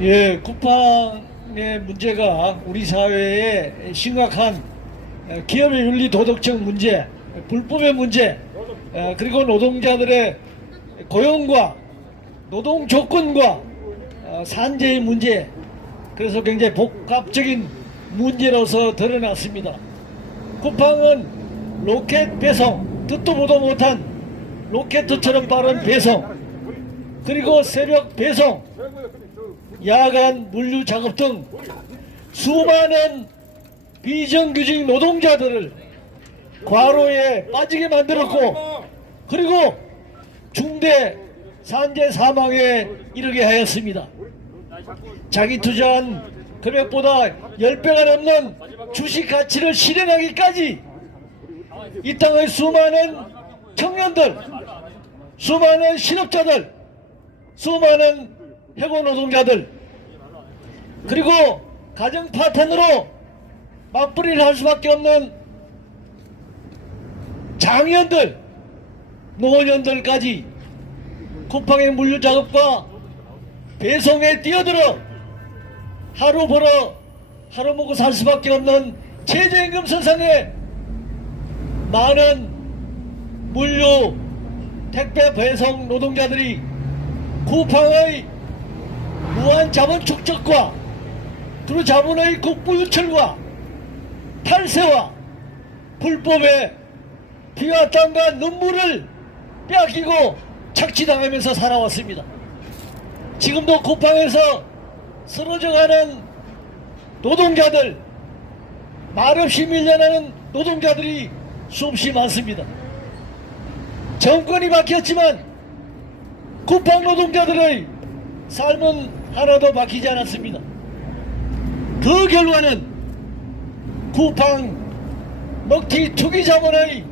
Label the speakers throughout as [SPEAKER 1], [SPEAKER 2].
[SPEAKER 1] 예, 쿠팡의 문제가 우리 사회에 심각한 어, 기업의 윤리 도덕적 문제, 불법의 문제, 어, 그리고 노동자들의 고용과 노동 조건과 어, 산재의 문제, 그래서 굉장히 복합적인 문제로서 드러났습니다. 쿠팡은 로켓 배송, 듣도 보도 못한 로켓처럼 빠른 배송, 그리고 새벽 배송, 야간 물류 작업 등 수많은 비정규직 노동자들을 과로에 빠지게 만들었고 그리고 중대 산재 사망에 이르게 하였습니다. 자기 투자한 금액보다 10배가 넘는 주식 가치를 실현하기까지 이 땅의 수많은 청년들, 수많은 실업자들, 수많은 해고 노동자들, 그리고 가정 파탄으로 맞벌이를 할 수밖에 없는 장년들, 노년들까지 쿠팡의 물류 작업과 배송에 뛰어들어 하루 벌어 하루 먹고 살 수밖에 없는 최저임금 선상에 많은 물류 택배 배송 노동자들이 쿠팡의 무한 자본 축적과 그리고 자본의 국부 유출과 탈세와 불법의 피와 땀과 눈물을 빼앗기고 착취당하면서 살아왔습니다. 지금도 쿠팡에서 쓰러져가는 노동자들, 말없이 밀려나는 노동자들이 수없이 많습니다. 정권이 바뀌었지만 쿠팡 노동자들의 삶은 하나도 바뀌지 않았습니다. 그 결과는 쿠팡 먹튀 투기 자본의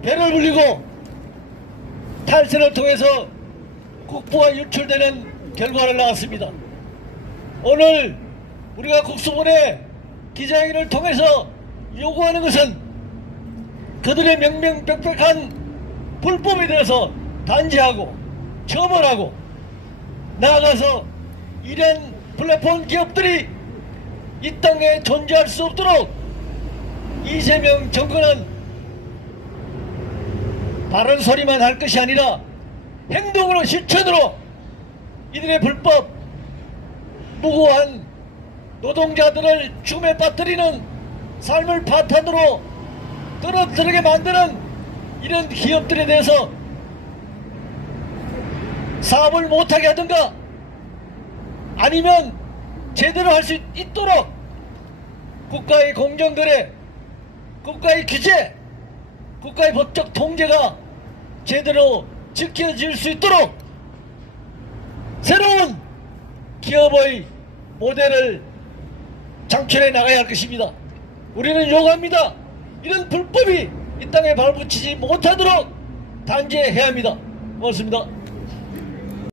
[SPEAKER 1] 배를 불리고 탈세를 통해서 국부가 유출되는 결과를 나왔습니다. 오늘 우리가 국수본에 기자회견을 통해서 요구하는 것은 그들의 명명백백한 불법에 대해서 단죄하고 처벌하고 나아가서 이런 플랫폼 기업들이 이 땅에 존재할 수 없도록 이재명 정권은 바른 소리만 할 것이 아니라 행동으로 실천으로 이들의 불법 무고한 노동자들을 죽음에 빠뜨리는 삶을 바탕으로 떨어뜨리게 만드는 이런 기업들에 대해서 사업을 못하게 하든가 아니면 제대로 할 수 있도록 국가의 공정거래, 국가의 규제, 국가의 법적 통제가 제대로 지켜질 수 있도록 새로운 기업의 모델을 창출해 나가야 할 것입니다. 우리는 요구합니다. 이런 불법이 이 땅에 발붙이지 못하도록 단죄해야 합니다. 고맙습니다.